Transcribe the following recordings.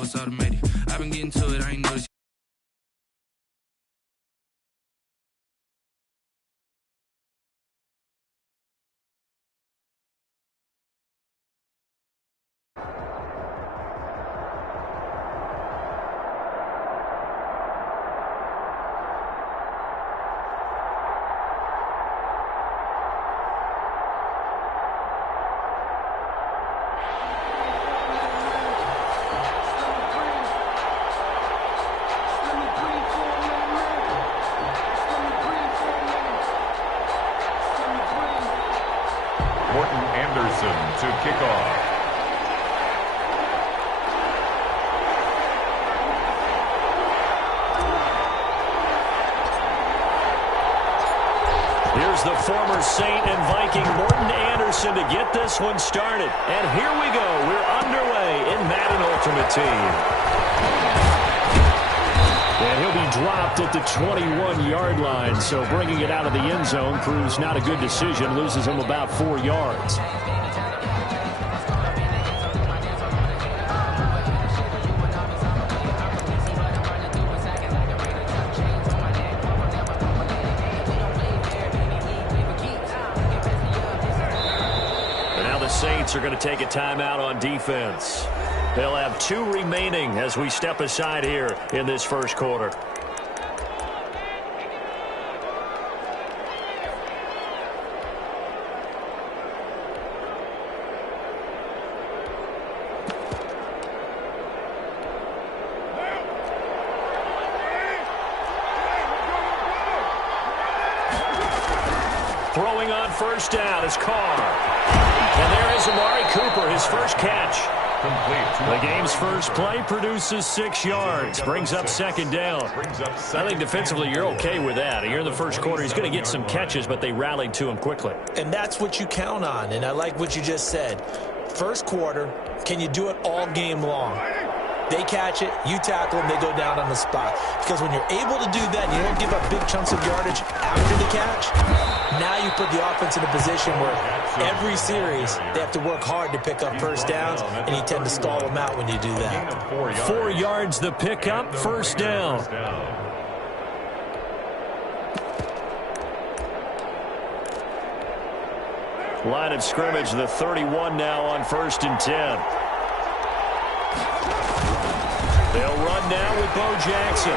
now it's automated. I've been getting to it, I ain't noticed. To kick off. Here's the former Saint and Viking Morten Andersen to get this one started. And here we go. We're underway in Madden Ultimate Team. And he'll be dropped at the 21-yard line. So bringing it out of the end zone proves not a good decision. Loses him about 4 yards. Saints are going to take a timeout on defense. They'll have 2 remaining as we step aside here in this first quarter. Throwing on first down is Carr. And there is Amari Cooper, his first catch. The game's first play produces 6 yards. Brings up second down. I think defensively you're okay with that. Here in the first quarter, he's going to get some catches, but they rallied to him quickly. And that's what you count on, and I like what you just said. First quarter, can you do it all game long? They catch it, you tackle them, they go down on the spot. Because when you're able to do that and you don't give up big chunks of yardage after the catch, now you put the offense in a position where every series they have to work hard to pick up first downs, and you tend to stall them out when you do that. 4 yards the pickup, first down. Line of scrimmage, the 31 now on 1st and 10. They'll run now with Bo Jackson.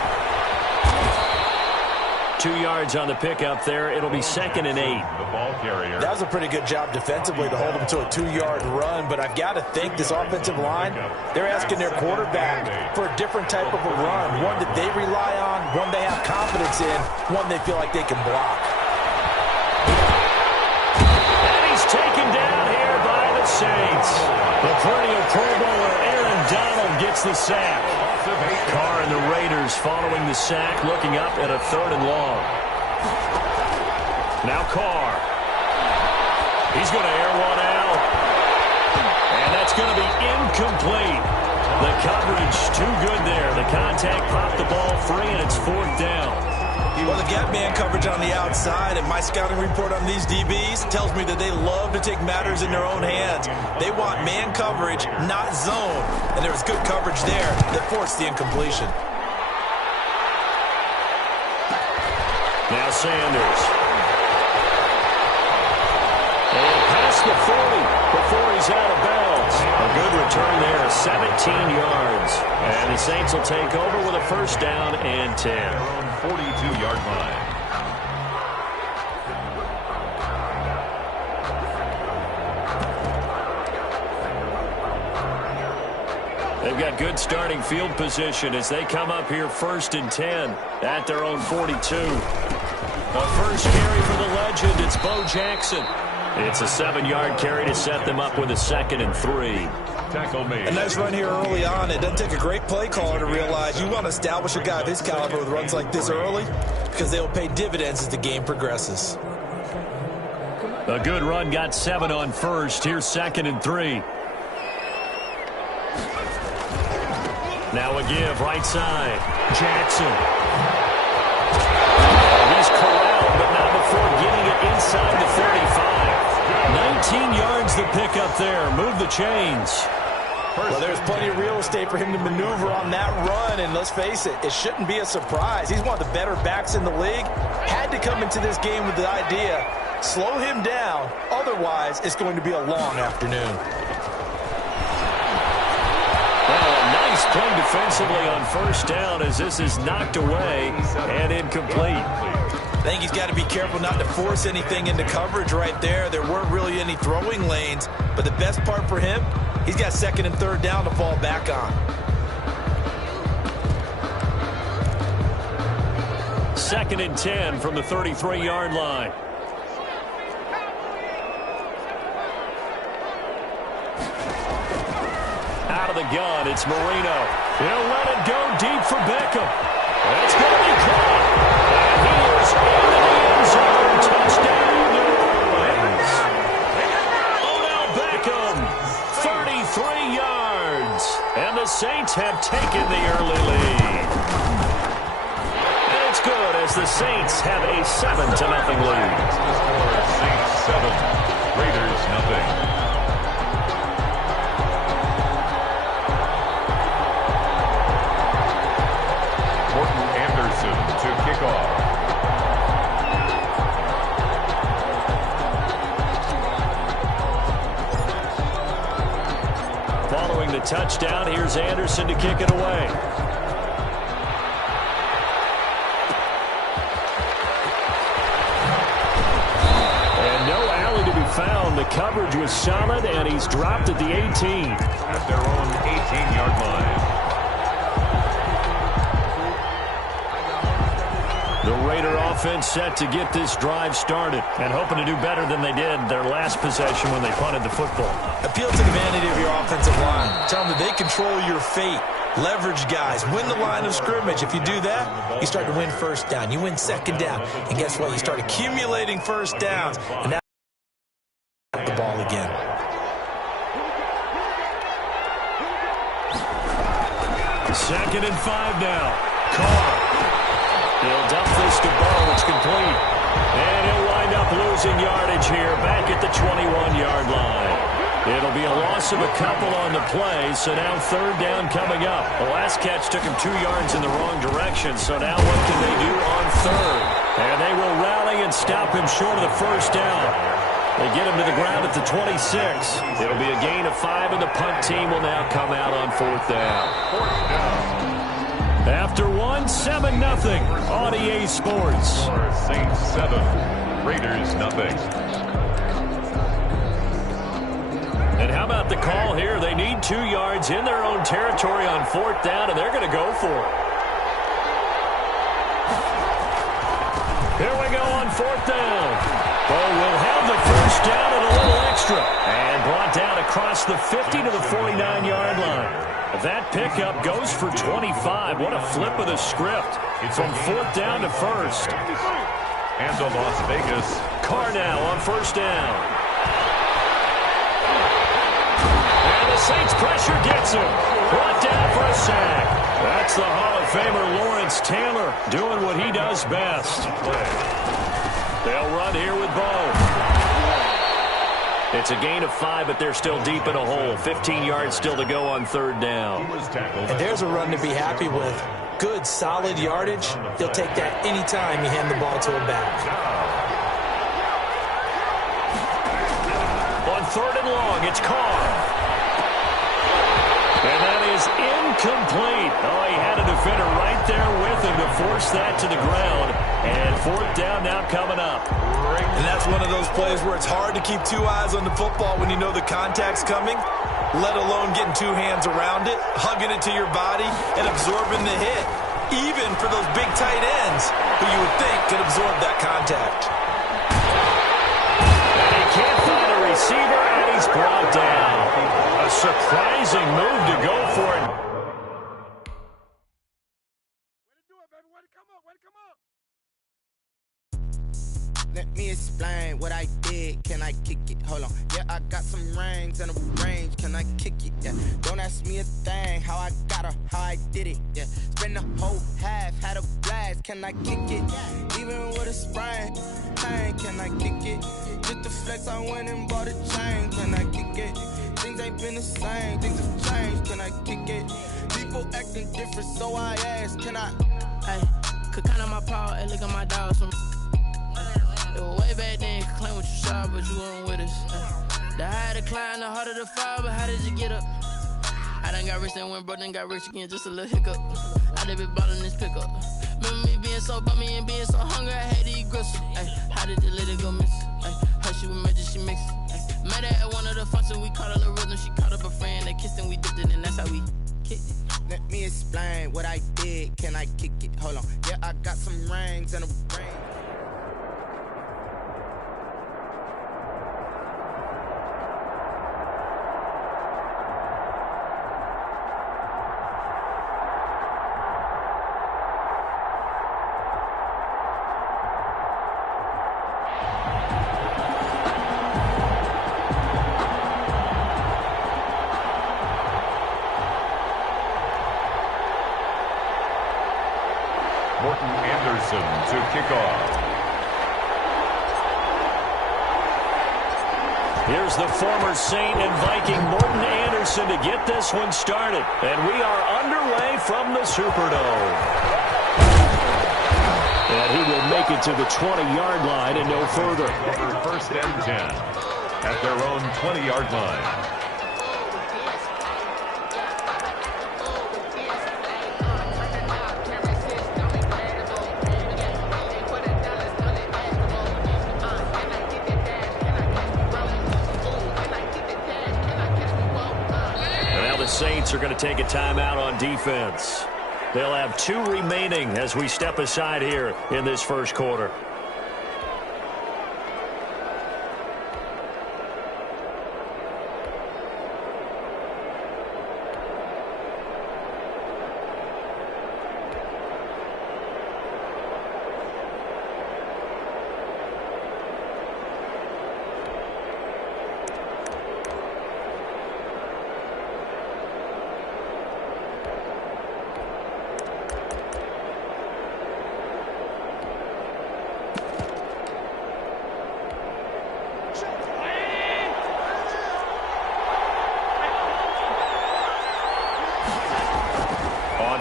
2 yards on the pickup there. It'll be 2nd and 8. The ball carrier. That was a pretty good job defensively to hold them to a 2-yard run, but I've got to think this offensive line, they're asking their quarterback for a different type of a run, one that they rely on, one they have confidence in, one they feel like they can block. And he's taken down here by the Saints. The perennial Pro Bowler Aaron Donald gets the sack. Carr and the Raiders following the sack, looking up at a 3rd and long. Now Carr. He's going to air one out. And that's going to be incomplete. The coverage too good there. The contact popped the ball free, and it's 4th down. Well, the gap man coverage on the outside, and my scouting report on these DBs tells me that they love to take matters in their own hands. They want man coverage, not zone. And there was good coverage there that forced the incompletion. Now Sanders. And past the 40 before he's out of bounds. A good return there, 17 yards. And the Saints will take over with a first down and 10. 42-yard line. They've got good starting field position as they come up here 1st and 10 at their own 42. A first carry for the legend. It's Bo Jackson. It's a 7-yard carry to set them up with a 2nd and 3. Tackle made. A nice run here early on. It doesn't take a great play caller to realize you want to establish a guy of his caliber with runs like this early because they will pay dividends as the game progresses. A good run, got 7 on first. Here's 2nd and 3. Now a give, right side. Jackson. He's corralled, but not before getting it inside the 35. 19 yards the pickup there. Move the chains. Well, there's plenty of real estate for him to maneuver on that run, and let's face it, it shouldn't be a surprise. He's one of the better backs in the league. Had to come into this game with the idea, slow him down, otherwise it's going to be a long afternoon. Nice play defensively on first down as this is knocked away and incomplete. I think he's got to be careful not to force anything into coverage right there. There weren't really any throwing lanes, but the best part for him, he's got second and third down to fall back on. Second and 10 from the 33-yard line. Out of the gun, it's Marino. He'll let it go deep for Beckham. It's going to be caught. And he is into the end zone. Touchdown, New Orleans. Odell Beckham, 33 yards. And the Saints have taken the early lead. And it's good as the Saints have a 7-0 lead. Saints 7, Raiders nothing. To kick off. Following the touchdown, here's Anderson to kick it away. And no alley to be found. The coverage was solid, and he's dropped at the 18. At their own 18-yard line. The Raider offense set to get this drive started and hoping to do better than they did their last possession when they punted the football. Appeal to the vanity of your offensive line. Tell them that they control your fate. Leverage guys. Win the line of scrimmage. If you do that, you start to win first down. You win second down. And guess what? You start accumulating first downs. And now the ball again. Second and 5 now. Carr. He'll dump this to Bo. It's complete. And he'll wind up losing yardage here back at the 21-yard line. It'll be a loss of a couple on the play, so now third down coming up. The last catch took him 2 yards in the wrong direction, so now what can they do on third? And they will rally and stop him short of the first down. They get him to the ground at the 26. It'll be a gain of 5, and the punt team will now come out on fourth down. After one, 7-0 on EA Sports. Saints 7, Raiders nothing. And how about the call here? They need 2 yards in their own territory on fourth down, and they're going to go for it. Here we go on fourth down. Bo will have the first down and a little extra. And brought down across the 50 to the 49-yard line. That pickup goes for 25. What a flip of the script from fourth down to first. And to Las Vegas. Carr now on first down. And the Saints pressure gets him. Brought down for a sack. That's the Hall of Famer Lawrence Taylor doing what he does best. They'll run here with Bo. It's a gain of 5, but they're still deep in a hole. 15 yards still to go on third down. And there's a run to be happy with. Good, solid yardage. He'll take that anytime you hand the ball to him back. On third and long, it's Carr. And that is incomplete. Oh, he had a defender right there with him to force that to the ground. And fourth down now coming up. And that's one of those plays where it's hard to keep 2 eyes on the football when you know the contact's coming, let alone getting 2 hands around it, hugging it to your body, and absorbing the hit, even for those big tight ends who you would think could absorb that contact. And he can't find a receiver, and he's brought down. A surprising move to go for it. Let me explain what I did. Can I kick it? Hold on. Yeah, I got some rings and a range. Can I kick it? Yeah. Don't ask me a thing. How I got her, how I did it. Yeah. Spend the whole half, had a blast. Can I kick it? Even with a sprain. Can I kick it? Just the flex, I went and bought a chain. Can I kick it? Things ain't been the same, things have changed, can I kick it? People acting different, so I ask, can I? Hey, could count on my power, hey, look at my dogs from. It was way back then, could claim what you saw, but you weren't with us. The higher the climb, the harder the fall, but how did you get up? I done got rich and went broke, then got rich again, just a little hiccup. I done been ballin' this pickup. Remember me being so bummy and being so hungry, I had to eat gristle. Ay, how did the lady go miss? Ay, her she was magic, she mixed. Ay, met her at one of the functions, we caught a little rhythm. She caught up a friend, they kissed and we dipped it, and that's how we kicked it. Let me explain what I did, can I kick it? Hold on, yeah, I got some rings and a ring. To kick off. Here's the former Saint and Viking Morton Anderson to get this one started. And we are underway from the Superdome. And he will make it to the 20-yard line and no further. First and 10 at their own 20-yard line. Saints are going to take a timeout on defense. They'll have 2 remaining as we step aside here in this first quarter.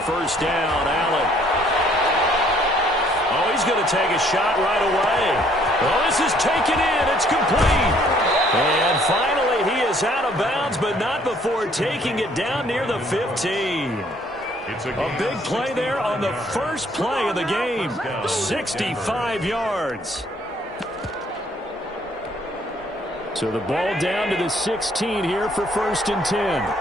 First down, Allen. Oh, he's going to take a shot right away. Oh, this is taken in. It's complete. And finally, he is out of bounds, but not before taking it down near the 15. It's a big play there on the first play of the game. 65 yards. So the ball down to the 16 here for first and 10.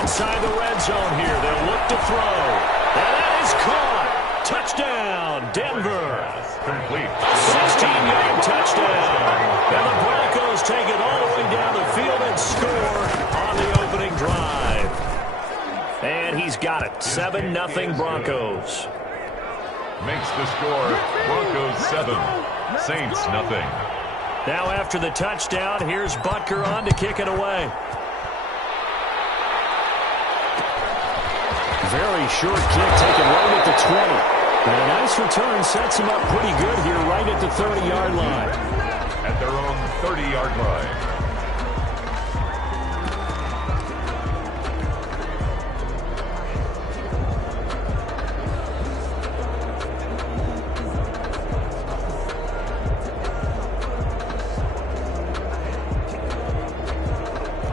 Inside the red zone here, they'll look to throw. And that is caught. Touchdown, Denver. Complete. 16-yard touchdown. And the Broncos take it all the way down the field and score on the opening drive. And he's got it. 7-0 Broncos. Makes the score Broncos 7, Saints nothing. Now after the touchdown, here's Butker on to kick it away. Very short kick taken right at the 20. And a nice return sets him up pretty good here right at the 30-yard line. At their own 30-yard line.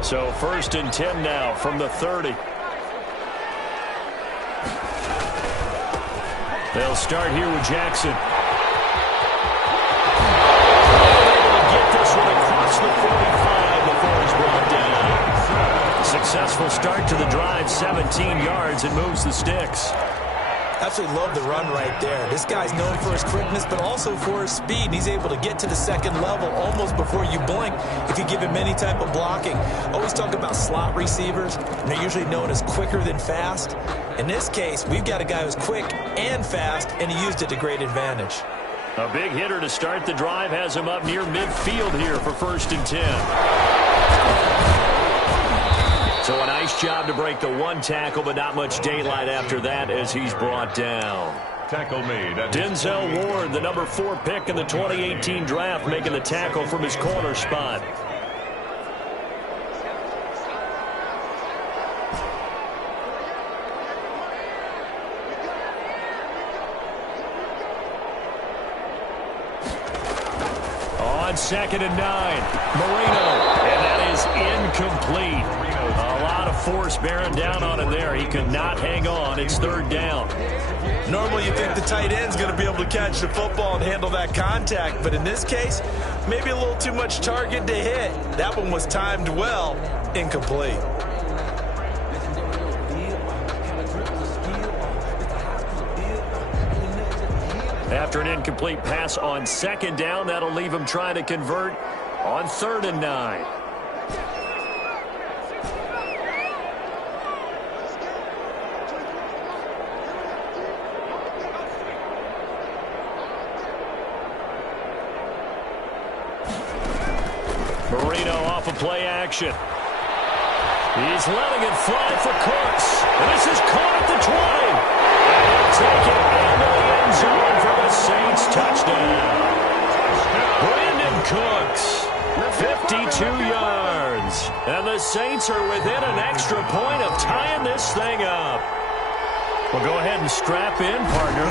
So first and 10 now from the 30. They'll start here with Jackson. Able to get this one across the 45 before he's brought down. Successful start to the drive, 17 yards, and moves the sticks. Absolutely love the run right there. This guy's known for his quickness, but also for his speed. And he's able to get to the second level almost before you blink if you give him any type of blocking. Always talk about slot receivers, and they're usually known as quicker than fast. In this case, we've got a guy who's quick and fast, and he used it to great advantage. A big hitter to start the drive has him up near midfield here for first and 10. So a nice job to break the one tackle, but not much daylight after that as he's brought down. Tackle made. Denzel Ward, the number 4 pick in the 2018 draft, making the tackle from his corner spot. On 2nd and 9, Marino, and that is incomplete. A lot of force bearing down on him there. He could not hang on. It's 3rd down. Normally you think the tight end's going to be able to catch the football and handle that contact, but in this case, maybe a little too much target to hit. That one was timed well, incomplete. After an incomplete pass on 2nd down, that'll leave him trying to convert on 3rd and 9. Marino off of play action. He's letting it fly for Cooks. And this is caught at the 20. And he'll take it into the end zone for the Saints touchdown. Brandon Cooks, 52 yards. And the Saints are within an extra point of tying this thing up. Well, go ahead and strap in, partner.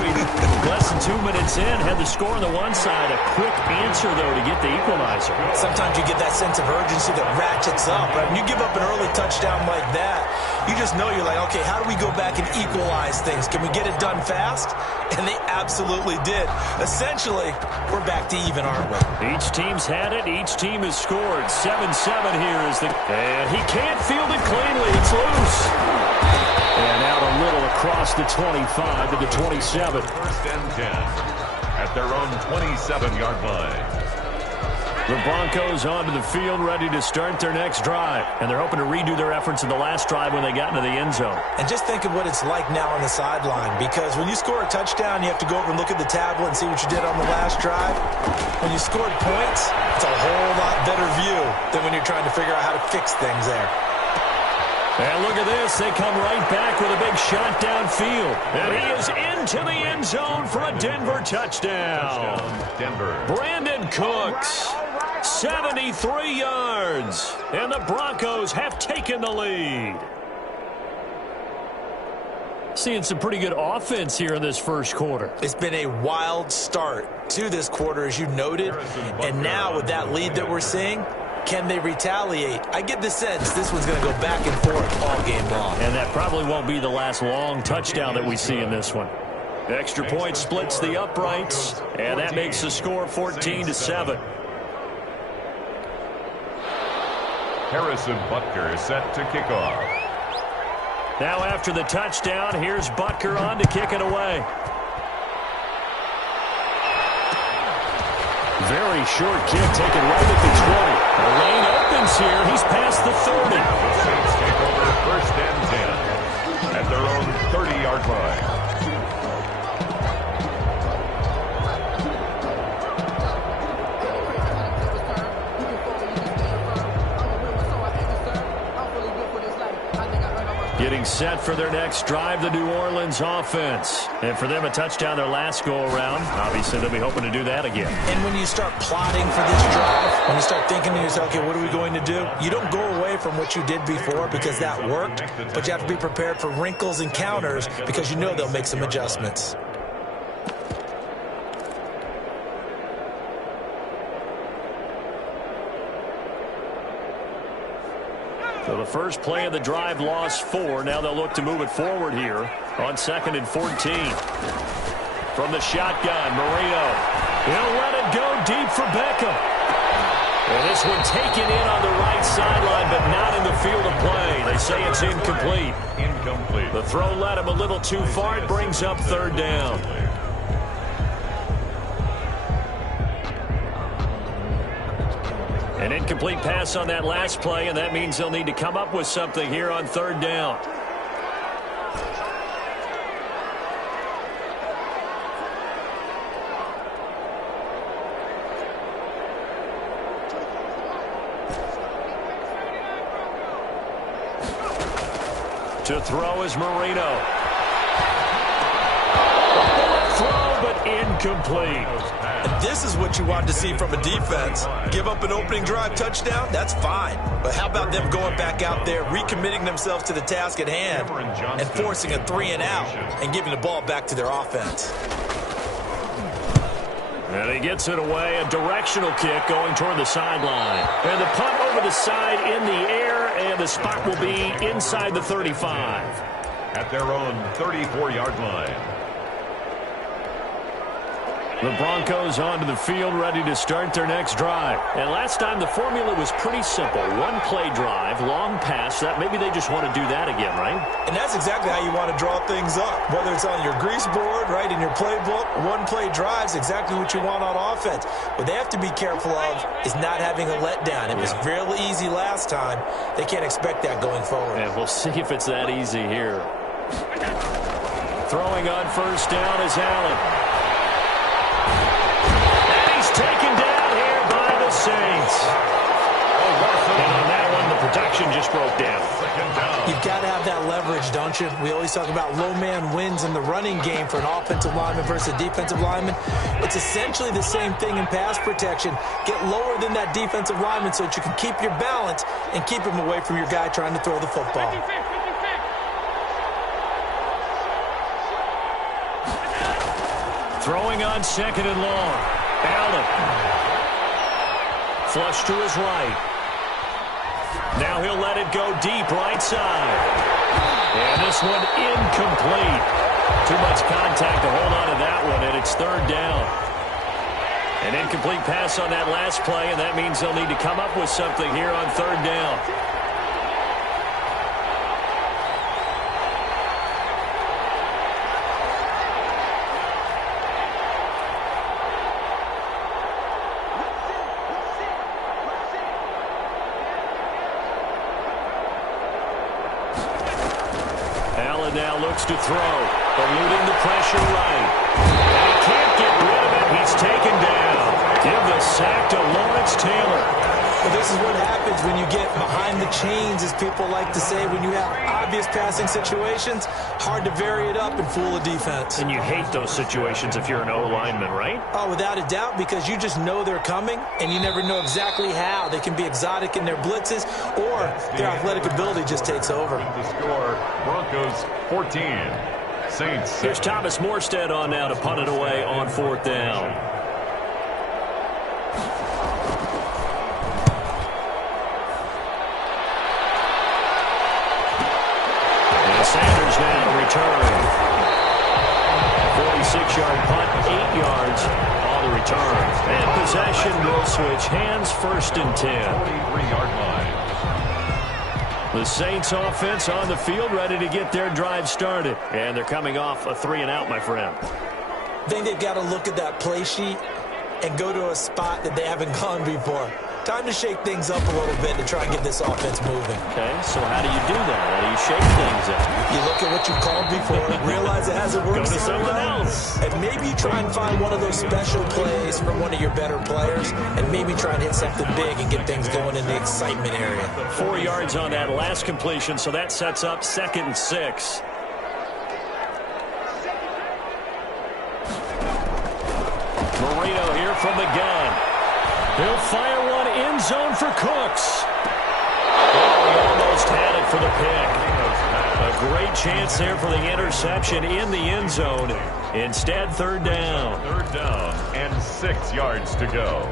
Less than 2 minutes in, had the score on the one side. A quick answer, though, to get the equalizer. Sometimes you get that sense of urgency that ratchets up. Right? When you give up an early touchdown like that, you just know you're like, okay, how do we go back and equalize things? Can we get it done fast? And they absolutely did. Essentially, we're back to even, aren't we? Each team's had it. Each team has scored. 7-7 here is the... And he can't field it cleanly. It's loose. And out a little across the 25 to the 27. 1st and 10 at their own 27-yard line. The Broncos onto the field, ready to start their next drive. And they're hoping to redo their efforts in the last drive when they got into the end zone. And just think of what it's like now on the sideline, because when you score a touchdown, you have to go over and look at the tablet and see what you did on the last drive. When you scored points, it's a whole lot better view than when you're trying to figure out how to fix things there. And look at this. They come right back with a big shot downfield. And he is into the end zone for a Denver touchdown. Denver. Brandon Cooks, 73 yards. And the Broncos have taken the lead. Seeing some pretty good offense here in this first quarter. It's been a wild start to this quarter, as you noted. And now with that lead that we're seeing, can they retaliate? I get the sense this one's going to go back and forth all game long. And that probably won't be the last long touchdown that we see in this one. Extra point splits the uprights, and that makes the score 14-7. Harrison Butker is set to kick off. Now after the touchdown, here's Butker on to kick it away. Very short kick taken right at the 20. The lane opens here. He's past the 30. The Saints take over 1st and 10 at their own 30-yard line. Getting set for their next drive, the New Orleans offense. And for them, a touchdown their last go-around. Obviously, they'll be hoping to do that again. And when you start plotting for this drive, when you start thinking to yourself, okay, what are we going to do? You don't go away from what you did before because that worked, but you have to be prepared for wrinkles and counters because you know they'll make some adjustments. So the first play of the drive lost 4. Now they'll look to move it forward here on 2nd and 14. From the shotgun, Marino. He'll let it go deep for Beckham. And this one taken in on the right sideline, but not in the field of play. They say it's incomplete. Incomplete. The throw led him a little too far. It brings up 3rd down. An incomplete pass on that last play, and that means they'll need to come up with something here on 3rd down. To throw is Marino. Throw, but incomplete. And this is what you want to see from a defense. Give up an opening drive touchdown, that's fine. But how about them going back out there, recommitting themselves to the task at hand, and forcing a 3 and out, and giving the ball back to their offense. And he gets it away, a directional kick going toward the sideline. And the punt over the side in the air, and the spot will be inside the 35. At their own 34-yard line. The Broncos onto the field, ready to start their next drive. And last time, the formula was pretty simple. One-play drive, long pass. That maybe they just want to do that again, right? And that's exactly how you want to draw things up. Whether it's on your grease board, right, in your playbook, one-play drives, exactly what you want on offense. What they have to be careful of is not having a letdown. It was real easy last time. They can't expect that going forward. And we'll see if it's that easy here. Throwing on first down is Allen. Taken down here by the Saints. And on that one, the protection just broke down. You've got to have that leverage, don't you? We always talk about low man wins in the running game for an offensive lineman versus a defensive lineman. It's essentially the same thing in pass protection. Get lower than that defensive lineman so that you can keep your balance and keep him away from your guy trying to throw the football. Throwing on second and long. Allen. Flush to his right. Now he'll let it go deep right side. And this one incomplete. Too much contact to hold on to that one, and it's third down. An incomplete pass on that last play, and that means they'll need to come up with something here on third down. Now looks to throw, eluding the pressure right. And he can't get rid of it. He's taken down. Give the sack to Lawrence Taylor. Well, this is what happens when you get behind the chains, as people like to say. When you have obvious passing situations, hard to vary it up and fool a defense. And you hate those situations if you're an O-lineman, right? Oh, without a doubt, because you just know they're coming, and you never know exactly how. They can be exotic in their blitzes, or their athletic ability just takes over. The score, Broncos 14, Saints. Here's Thomas Morstead on now to punt it away on fourth down. Sanders now return. 46-yard punt, 8 yards on the return. And possession will switch hands, first and 10. 43-yard line. The Saints offense on the field, ready to get their drive started. And they're coming off a 3 and out, my friend. I think they've got to look at that play sheet and go to a spot that they haven't gone before. Time to shake things up a little bit to try and get this offense moving. Okay, so how do you do that? How do you shake things up? You look at what you called before, realize it hasn't worked. Go to something else. And maybe you try and find one of those special plays from one of your better players, and maybe try and hit something big and get things going in the excitement area. 4 yards on that last completion, so that sets up 2nd and 6. Marino here from the gun. He'll fire one end zone for Cooks. Oh, he almost had it for the pick. A great chance there for the interception in the end zone. Instead, third down. Third down and 6 yards to go.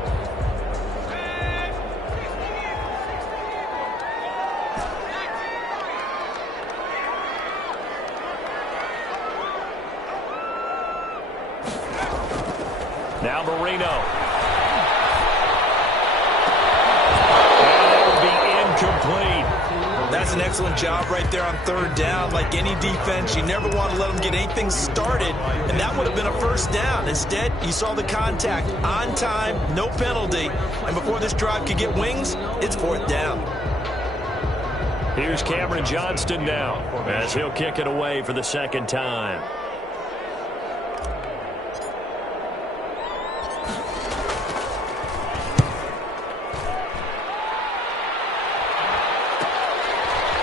Now Marino. Complete. That's an excellent job right there on third down. Like any defense, you never want to let them get anything started, and that would have been a first down. Instead, you saw the contact on time, no penalty, and before this drive could get wings, it's fourth down. Here's Cameron Johnston now as he'll kick it away for the second time.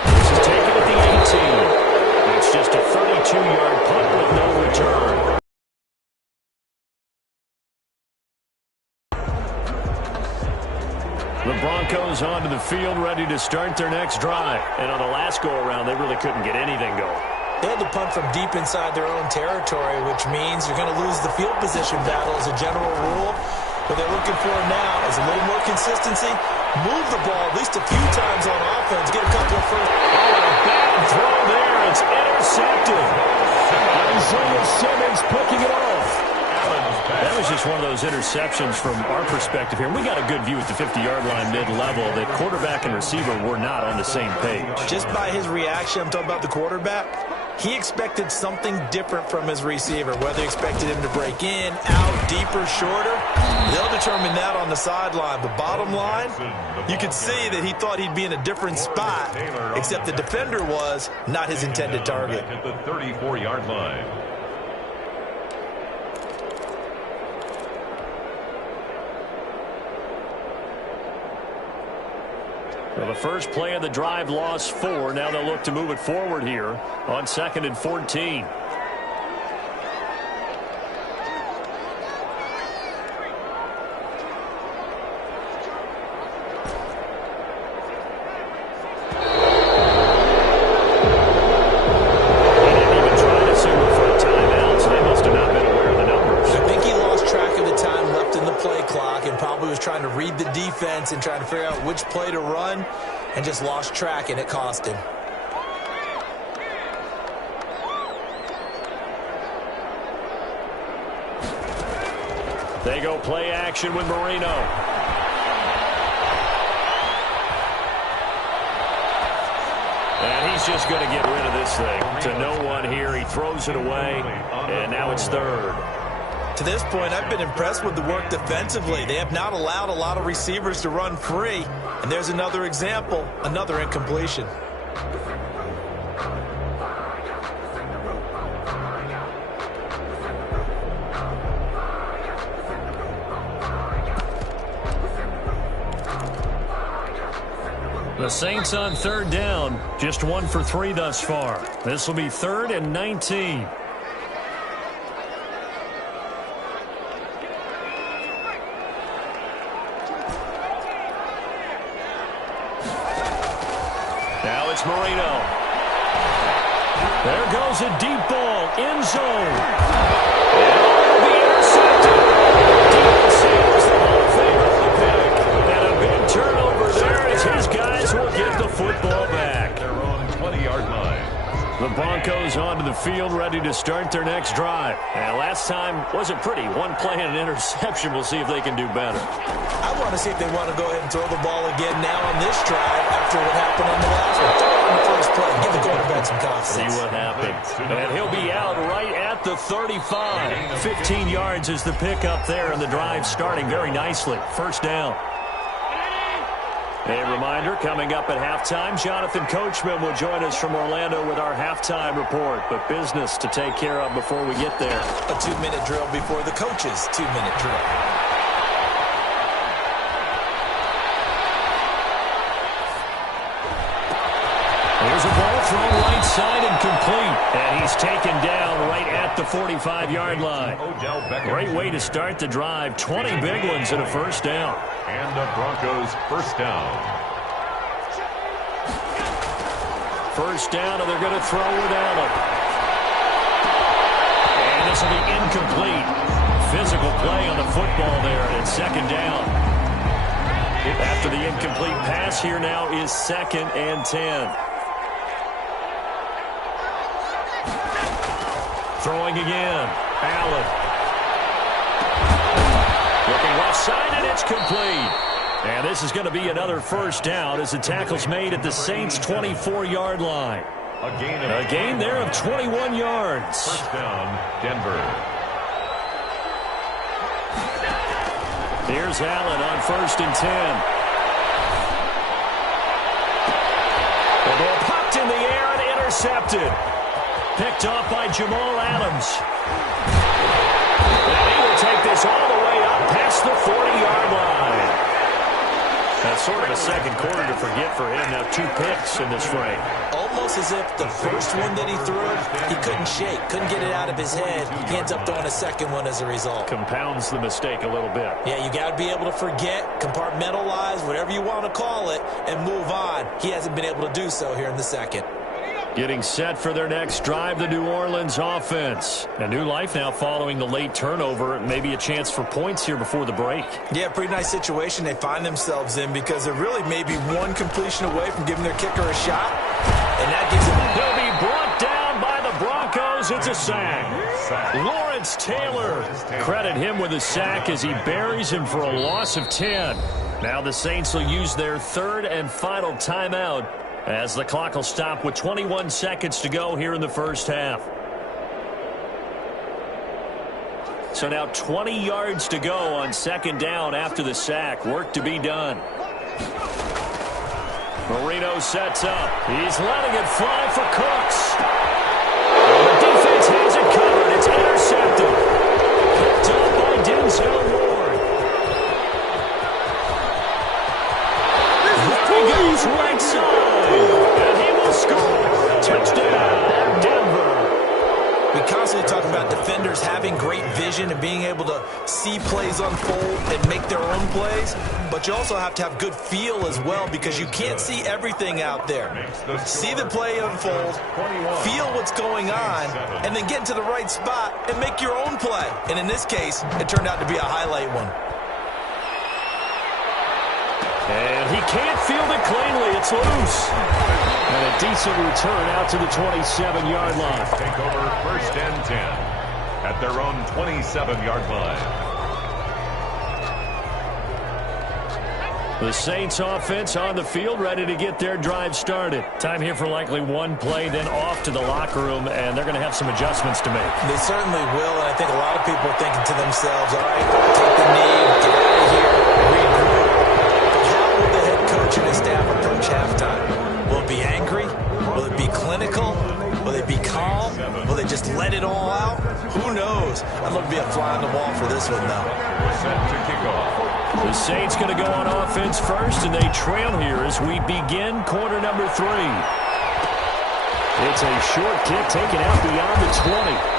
This is taken at the 18. Broncos onto the field, ready to start their next drive. And on the last go-around, they really couldn't get anything going. They had to punt from deep inside their own territory, which means you're going to lose the field position battle as a general rule. What they're looking for now is a little more consistency, move the ball at least a few times on offense, get a couple of first. Oh, a bad throw there. It's intercepted. Isaiah Simmons picking it off. That was just one of those interceptions from our perspective here. We got a good view at the 50-yard line mid-level that quarterback and receiver were not on the same page. Just by his reaction, I'm talking about the quarterback, he expected something different from his receiver, whether he expected him to break in, out, deeper, shorter. They'll determine that on the sideline. But bottom line, you could see that he thought he'd be in a different spot, except the defender was not his intended target. At the 34-yard line. Well, the first play of the drive lost 4. Now they'll look to move it forward here on 2nd and 14. Trying to read the defense and trying to figure out which play to run, and just lost track, and it cost him. They go play action with Marino. And he's just going to get rid of this thing. To no one here. He throws it away, and now it's 3rd. To this point, I've been impressed with the work defensively. They have not allowed a lot of receivers to run free. And there's another example, another incompletion. The Saints on 3rd down, just 1 for 3 thus far. This will be 3rd and 19. Now it's Marino. There goes a deep ball, end zone. And it'll be intercepted. DNC was the Hall of Famer on the pick. And a big turnover there as his guys will get the football back. Their own 20-yard line. The Broncos onto the field, ready to start their next drive. And last time wasn't pretty. 1 play and an interception. We'll see if they can do better. I want to see if they want to go ahead and throw the ball again now on this drive after what happened on the last one. Throw it on the first play. Give the quarterback some confidence. See what happens. And he'll be out right at the 35. 15 yards is the pickup there, and the drive starting very nicely. 1st down. A reminder, coming up at halftime, Jonathan Coachman will join us from Orlando with our halftime report. But business to take care of before we get there. A 2-minute drill before the coach's 2-minute drill. Here's a ball thrown right side and complete. And he's taken down right at the 45-yard line. Great way to start the drive. 20 big ones and a 1st down. And the Broncos 1st down. 1st down, and they're going to throw with Allen. And this will be incomplete. Physical play on the football there, and it's 2nd down. After the incomplete pass, here now is 2nd and 10. Throwing again. Allen. Looking left side, and it's complete. And this is going to be another 1st down as the tackle's made at the Saints' 24-yard line. A gain there of 21 yards. 1st down, Denver. Here's Allen on 1st and 10. The ball popped in the air and intercepted. Picked off by Jamal Adams. And he will take this all the way up past the 40-yard line. That's sort of a second quarter to forget for him. Now 2 picks in this frame. Almost as if the first one that he threw, he couldn't shake, couldn't get it out of his head. He ends up throwing a second one as a result. Compounds the mistake a little bit. Yeah, you got to be able to forget, compartmentalize, whatever you want to call it, and move on. He hasn't been able to do so here in the second. Getting set for their next drive, the New Orleans offense. A new life now following the late turnover. Maybe a chance for points here before the break. Yeah, pretty nice situation they find themselves in because they're really maybe one completion away from giving their kicker a shot. And that gives them... He'll be brought down by the Broncos. It's a sack. Lawrence Taylor. Credit him with a sack as he buries him for a loss of 10. Now the Saints will use their third and final timeout as the clock will stop with 21 seconds to go here in the first half. So now 20 yards to go on second down after the sack. Work to be done. Marino sets up. He's letting it fly for Cooks. The defense has it covered. It's intercepted. Picked up by Denzel Ward. There he goes right side. And he will score. Touchdown, Denver. We constantly talk about defenders having great vision and being able to see plays unfold and make their own plays, but you also have to have good feel as well because you can't see everything out there. See the play unfold, feel what's going on, and then get into the right spot and make your own play. And in this case, it turned out to be a highlight one. And he can't field it cleanly. It's loose. And a decent return out to the 27-yard line. Take over first and 10 at their own 27-yard line. The Saints offense on the field, ready to get their drive started. Time here for likely one play, then off to the locker room, and they're going to have some adjustments to make. They certainly will, and I think a lot of people are thinking to themselves, all right, take the knee, get out of here, regroup. But how will the head coach and his staff approach halftime? Will it be angry? Will it be clinical? Will they be calm? Will they just let it all out? Who knows? I'd love to be a fly on the wall for this one, though. We're set to kick off. The Saints going to go on offense first, and they trail here as we begin quarter number 3. It's a short kick taken out beyond the 20.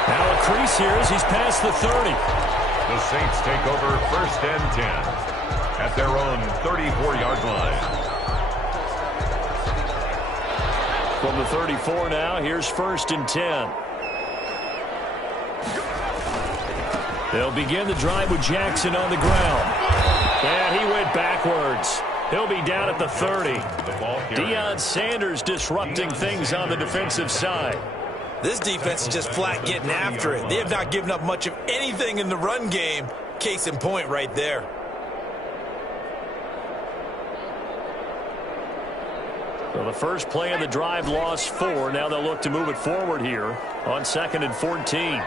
Now a crease here as he's past the 30. The Saints take over first and 10 at their own 34-yard line. From the 34 now, here's first and 10. They'll begin the drive with Jackson on the ground. And he went backwards. He'll be down at the 30. Deion Sanders disrupting things on the defensive side. This defense is just flat getting after it. They have not given up much of anything in the run game. Case in point right there. So the first play of the drive lost 4. Now they'll look to move it forward here on 2nd and 14.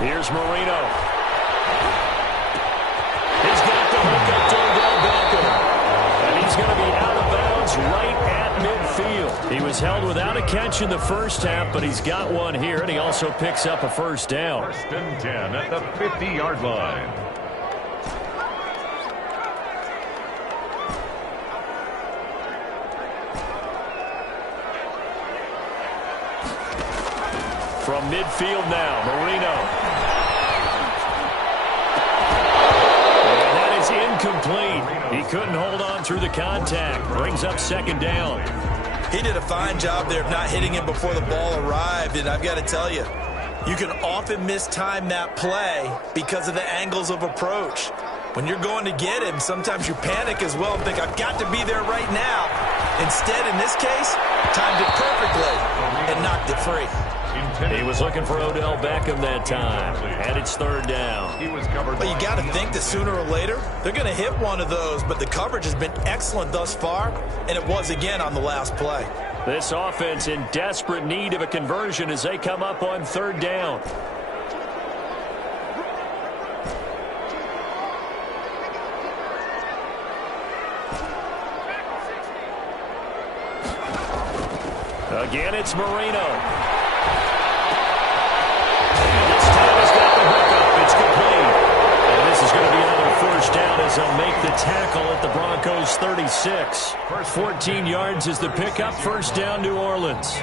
Here's Marino. He's got the hook up to Odell Beckham. And he's going to be out of bounds right at midfield. He was held without a catch in the first half, but he's got one here, and he also picks up a first down. First and 10 at the 50-yard line. From midfield now, Marino. And that is incomplete. He couldn't hold on through the contact. Brings up second down. He did a fine job there of not hitting him before the ball arrived, and I've got to tell you, you can often mistime that play because of the angles of approach. When you're going to get him, sometimes you panic as well and think, I've got to be there right now. Instead, in this case, timed it perfectly and knocked it free. He was looking for Odell Beckham that time, and it's third down. But you got to think that sooner or later, they're going to hit one of those, but the coverage has been excellent thus far, and it was again on the last play. This offense in desperate need of a conversion as they come up on third down. Again, it's Marino. first down as they'll make the tackle at the Broncos' 36. 14 yards is the pickup. First down, New Orleans.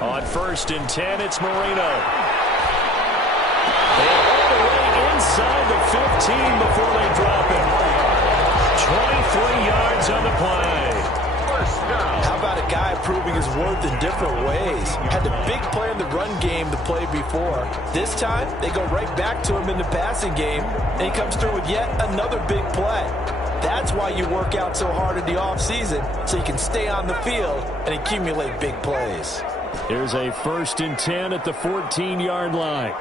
On 1st and 10, it's Marino. And all the way inside the 15 before they drop it. 23 yards on the play. How about a guy proving his worth in different ways? Had the big play in the run game the play before. This time, they go right back to him in the passing game, and he comes through with yet another big play. That's why you work out so hard in the offseason, so you can stay on the field and accumulate big plays. Here's a 1st and 10 at the 14-yard line.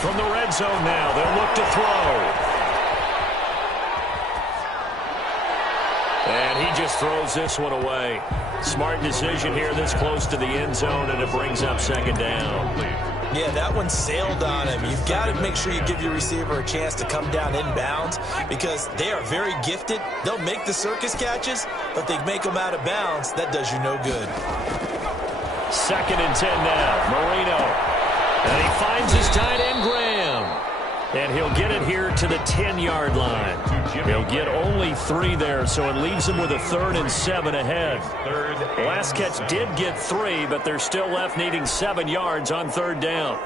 From the red zone now, they'll look to throw. And he just throws this one away. Smart decision here this close to the end zone, and it brings up 2nd down. Yeah, that one sailed on him. You've got to make sure you give your receiver a chance to come down inbounds because they are very gifted. They'll make the circus catches, but they make them out of bounds. That does you no good. 2nd and 10 now. Marino. And he finds his tight end, Graham. And he'll get it here to the 10-yard line. He'll get only 3 there, so it leaves him with a 3rd and 7 ahead. Last catch did get 3, but they're still left needing 7 yards on 3rd down.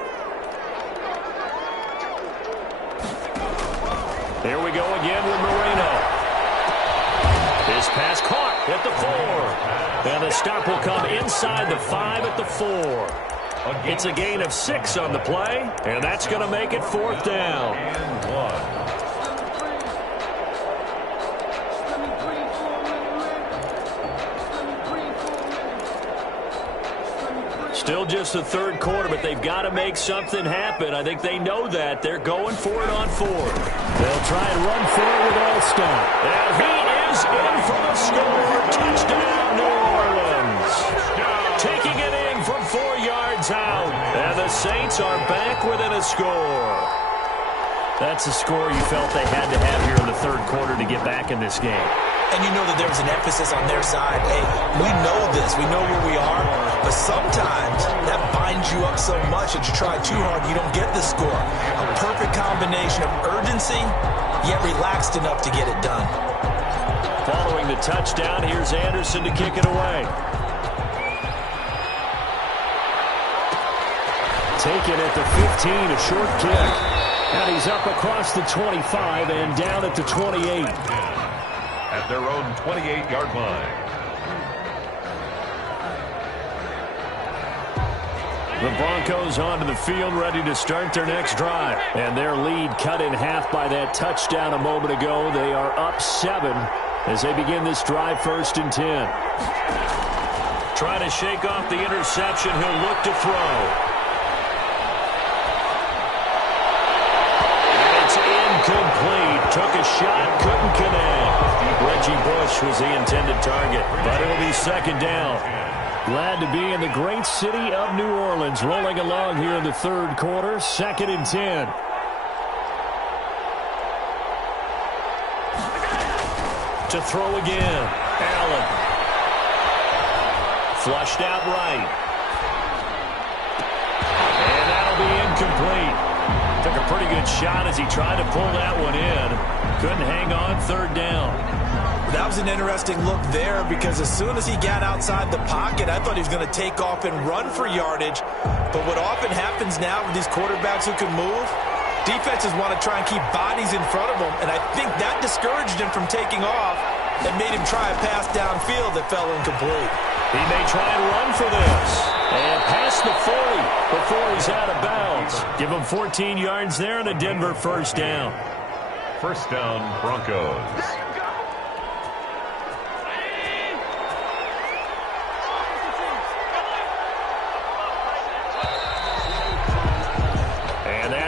Here we go again with Marino. His pass caught at the 4. And the stop will come inside the 5 at the 4. It's a gain of 6 on the play, and that's going to make it 4th down. Still just the 3rd quarter, but they've got to make something happen. I think they know that. They're going for it on 4th. They'll try and run for it with Alston. And he is in for the score. Touchdown, New Orleans. Taking it in from 4 yards out. And the Saints are back within a score. That's a score you felt they had to have here in the 3rd quarter to get back in this game. And you know that there was an emphasis on their side. Hey, we know this. We know where we are. But sometimes that binds you up so much that you try too hard, you don't get the score. A perfect combination of urgency, yet relaxed enough to get it done. Following the touchdown, here's Anderson to kick it away. Taken at the 15, a short kick. And he's up across the 25 and down at the 28. At their own 28-yard line. The Broncos onto the field, ready to start their next drive. And their lead cut in half by that touchdown a moment ago. They are up 7 as they begin this drive, 1st and 10. Trying to shake off the interception. He'll look to throw. And it's incomplete. Took a shot, couldn't connect. Reggie Bush was the intended target, but it'll be 2nd down. Glad to be in the great city of New Orleans, rolling along here in the 3rd quarter, 2nd and 10. To throw again, Allen. Flushed out right. And that'll be incomplete. Took a pretty good shot as he tried to pull that one in. Couldn't hang on, 3rd down. That was an interesting look there because as soon as he got outside the pocket, I thought he was going to take off and run for yardage. But what often happens now with these quarterbacks who can move, defenses want to try and keep bodies in front of them, and I think that discouraged him from taking off and made him try a pass downfield that fell incomplete. He may try and run for this. And past the 40 before he's out of bounds. Give him 14 yards there and a Denver 1st down. 1st down, Broncos.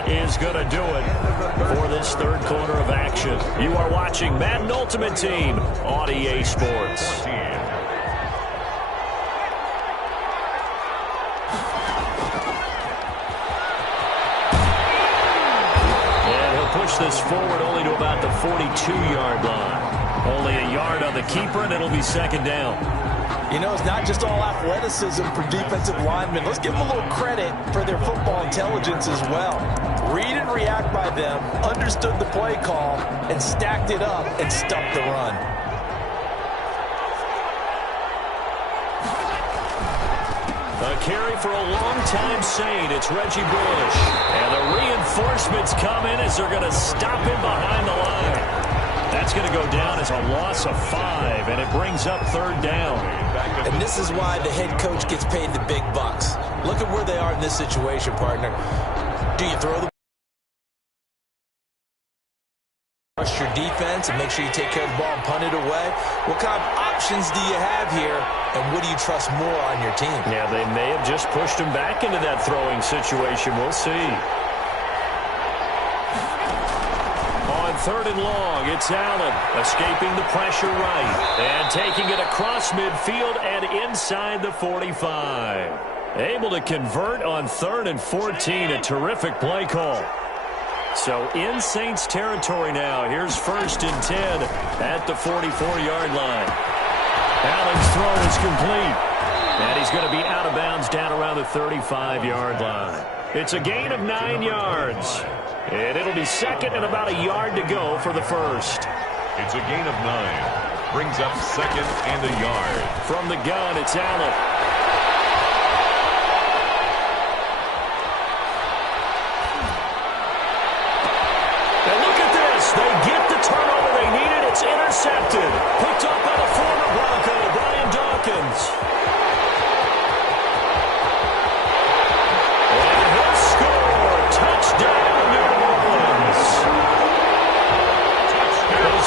Is going to do it for this 3rd quarter of action. You are watching Madden Ultimate Team on EA Sports. push this forward only to about the 42-yard line. Only a yard on the keeper, and it'll be second down. You know, it's not just all athleticism for defensive linemen. Let's give them a little credit for their football intelligence as well. Read and react by them, understood the play call, and stacked it up and stuffed the run. A carry for a long-time Saint. It's Reggie Bush. And the reinforcements come in as they're going to stop him behind the line. That's going to go down as a loss of 5, and it brings up third down. And this is why the head coach gets paid the big bucks. Look at where they are in this situation, partner. Do you throw the rush your defense and make sure you take care of the ball and punt it away? What kind of options do you have here, and what do you trust more on your team? Yeah, they may have just pushed him back into that throwing situation. We'll see. Third and long, it's Allen escaping the pressure right and taking it across midfield and inside the 45. Able to convert on 3rd and 14, a terrific play call. So in Saints territory now, here's 1st and 10 at the 44-yard line. Allen's throw is complete, and he's going to be out of bounds down around the 35-yard line. It's a gain of 9 yards. And it'll be second and about a yard to go for the first. It's a gain of 9. Brings up second and a yard. From the gun, it's Allen. And look at this. They get the turnover they needed. It's intercepted. Picked up by the former Bronco, Brian Dawkins. And he'll score. Touchdown.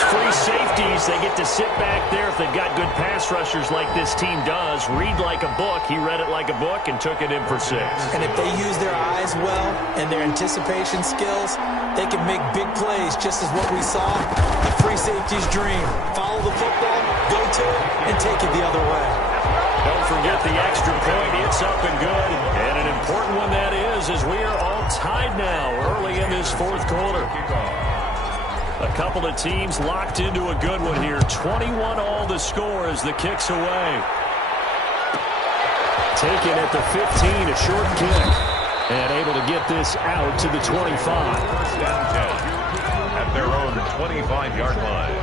Free safeties, they get to sit back there if they've got good pass rushers like this team does. Read like a book. He read it like a book and took it in for 6. And if they use their eyes well and their anticipation skills, they can make big plays, just as what we saw. The free safety's dream. Follow the football, go to it, and take it the other way. Don't forget the extra point. It's up and good. And an important one that is, as we are all tied now early in this 4th quarter. A couple of teams locked into a good one here. 21 all the score as the kick's away. Taken at the 15, a short kick. And able to get this out to the 25. First down 10 at their own 25-yard line.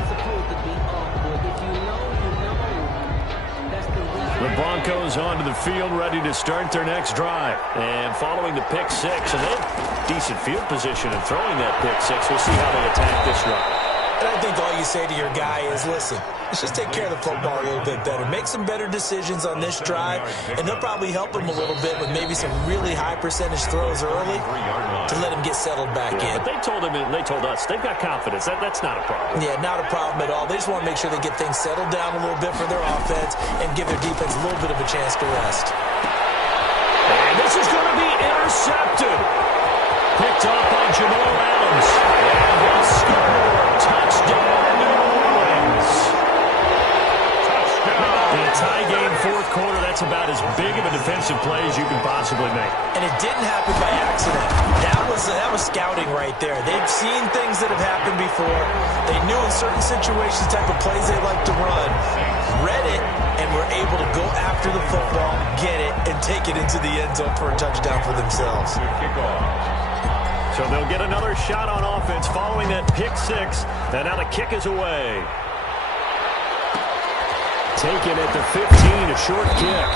The Broncos onto the field, ready to start their next drive. And following the pick 6, and they have decent field position in throwing that pick 6. We'll see how they attack this drive. And I think all you say to your guy is, listen, let's just take care of the football a little bit better. Make some better decisions on this drive, and they'll probably help him a little bit with maybe some really high percentage throws early to let him get settled back in. But they told us, they've got confidence. That's not a problem. Yeah, not a problem at all. They just want to make sure they get things settled down a little bit for their offense and give their defense a little bit of a chance to rest. And this is going to be intercepted. Picked up by Jamal Adams. And he'll score. Touchdown, New Orleans. In a tie game, 4th quarter, that's about as big of a defensive play as you can possibly make. And it didn't happen by accident. That was scouting right there. They've seen things that have happened before. They knew in certain situations the type of plays they like to run, read it, and were able to go after the football, get it, and take it into the end zone for a touchdown for themselves. So they'll get another shot on offense following that pick 6. And now the kick is away. Taken at the 15, a short kick.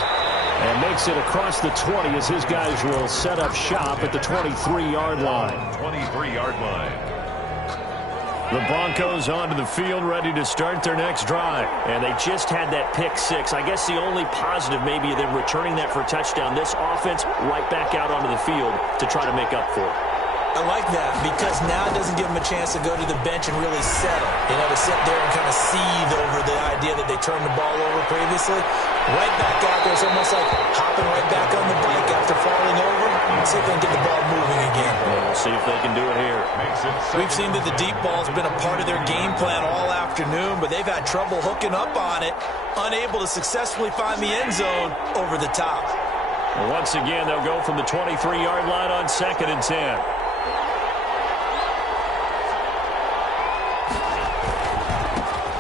And makes it across the 20 as his guys will set up shop at the 23-yard line. 23-yard line. The Broncos onto the field, ready to start their next drive. And they just had that pick 6. I guess the only positive maybe them returning that for a touchdown. This offense right back out onto the field to try to make up for it. I like that because now it doesn't give them a chance to go to the bench and really settle. You know, to sit there and kind of seethe over the idea that they turned the ball over previously. Right back out there, it's almost like hopping right back on the bike after falling over. And see if they can get the ball moving again. We'll see if they can do it here. We've seen that the deep ball's been a part of their game plan all afternoon, but they've had trouble hooking up on it, unable to successfully find the end zone over the top. Once again, they'll go from the 23-yard line on 2nd and 10.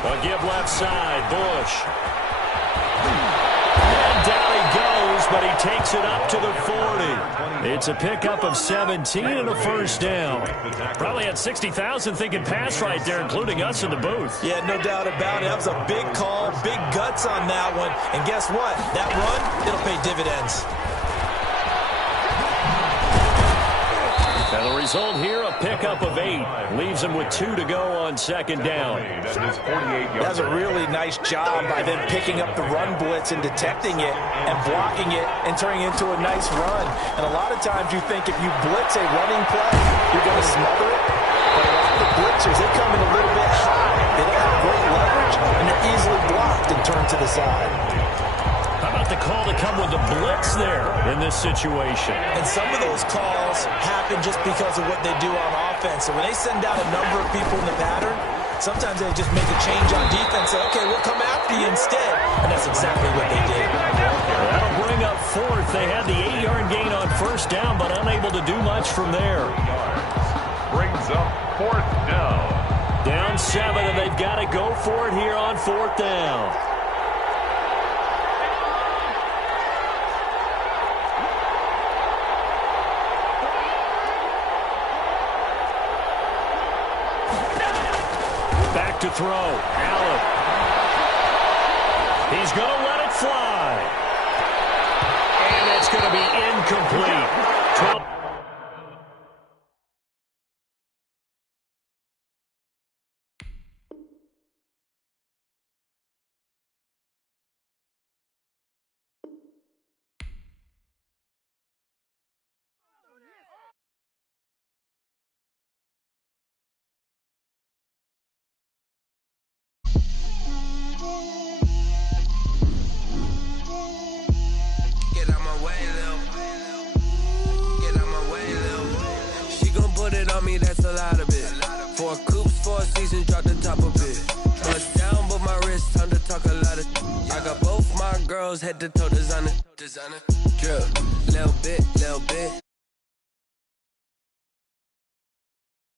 A give left side, Bush. And down he goes, but he takes it up to the 40. It's a pickup of 17 and a first down. Probably had 60,000 thinking pass right there, including us in the booth. Yeah, no doubt about it. That was a big call, big guts on that one. And guess what? That run, it'll pay dividends. And the result here, a pickup of 8. Leaves him with 2 to go on second down. That was a really nice job by them picking up the run blitz and detecting it and blocking it and turning it into a nice run. And a lot of times you think if you blitz a running play, you're going to smother it. But a lot of the blitzers, they come in a little bit high. They don't have great leverage, and they're easily blocked and turned to the side. How about the call to come with the blitz there in this situation? And some of those calls happen just because of what they do on offense. So when they send out a number of people in the pattern, sometimes they just make a change on defense. Say, okay, we'll come after you instead. And that's exactly what they did. That'll bring up 4th. They had the 8-yard gain on first down, but unable to do much from there. Brings up 4th down. Down 7, and they've got to go for it here on 4th down. To throw. Allen. He's going to let it fly. And it's going to be incomplete. 12. That's a lot of it. 4 coops, 4 seasons, dropped the top of it. Bust down, but my wrist, time to talk a lot of. I got both my girls head to toe designer. Drip, little bit, little bit.